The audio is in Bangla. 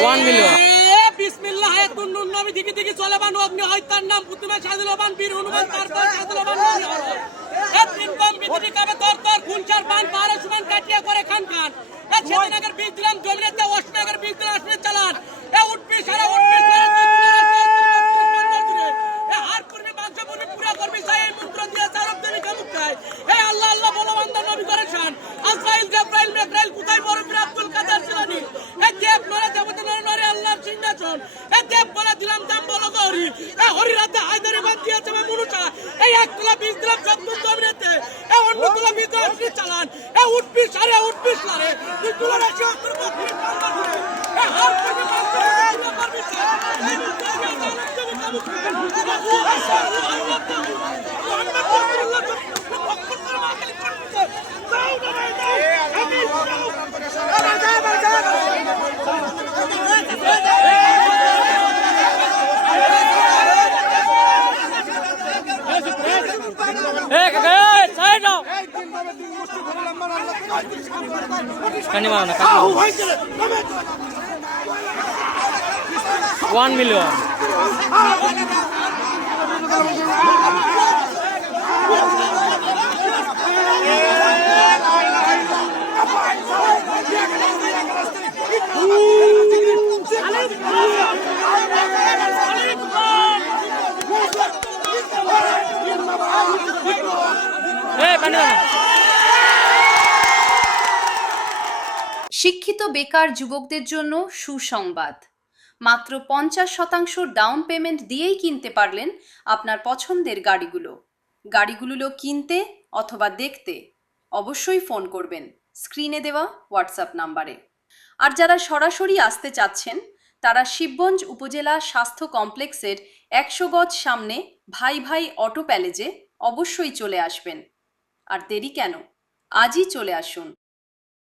1 মিলিয়ন বিসমিল্লাহ তুন্নুন নবী দিকে দিকে চলবান অগ্নি হয় তার নাম প্রথমে সাজলবান বীর হনুমান তারপর সাজলবান নবী হলো এ তিন কম বিধি কাবে তর তর খুনচার বান পারে সুমান কাটিয়া করে খান খান এ ছেদনগর বীজ দিলাম জমিনেতে ওয়াশনগর বীজ দিলাম আসলে চালান এ উঠবি সারা উঠবি এ হার করবি বাদশা বলি পুরা করবি সাই মন্ত্র দিয়ে সারব দেবী কামুকায় এ আল্লাহ আল্লাহ বলো বান্দা নবী করে শান আজরাইল জাবরাইল মিকাইল কোথায় বড় বীর আব্দুল কাদের জিলানী এ দেব নরে দেবতা নরে নরে আল্লাহর সিংহাসন এ দেব বলে দিলাম দাম বলো গৌরী এ হরি রাতে হায়দারি বাদ দিয়েছে মা মুনুচা এই এক তুলা বীজ দিলাম জব্দুল জমিনেতে এ অন্য তুলা বীজ দিলাম আসলে চালান এ উঠবি সারে উঠবি সারে তুই তুলা রাশি অন্তর বকরি পাল্লা করে এ হার করবি বাদশা বলি পারবি স্যার এই মন্ত্র দিয়ে সারব দেবী কামুকায় $1 মিলিয়ন শিক্ষিত বেকার যুবকদের জন্য সুসংবাদ। মাত্র 50% ডাউন পেমেন্ট দিয়েই কিনতে পারলেন আপনার পছন্দের গাড়িগুলো। গাড়িগুলো কিনতে অথবা দেখতে অবশ্যই ফোন করবেন স্ক্রিনে দেওয়া হোয়াটসঅ্যাপ নাম্বারে। আর যারা সরাসরি আসতে চাচ্ছেন তারা শিবগঞ্জ উপজেলা স্বাস্থ্য কমপ্লেক্সের 100 গজ সামনে ভাই ভাই অটো প্যালেজে অবশ্যই চলে আসবেন। আর দেরি কেন, আজই চলে আসুন।